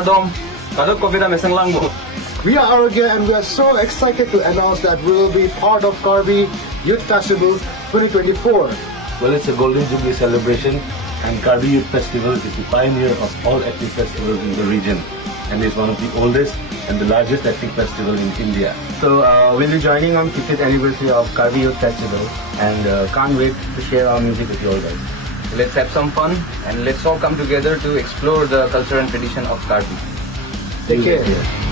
Nardom, kadok kopira mesang lang bo. We are AROGYA and we are so excited to announce that we will be part of KARBI Youth Festival 2024. Well, it's a Golden Jubilee celebration, and KARBI Youth Festival is the pioneer of all ethnic festivals in the region, and is one of the oldest and the largest ethnic festival in India. So we'll be joining on 50th anniversary of KARBI Youth Festival, and can't wait to share our music with you all guys. Let's have some fun and let's all come together to explore the culture and tradition of KARBI. Take care.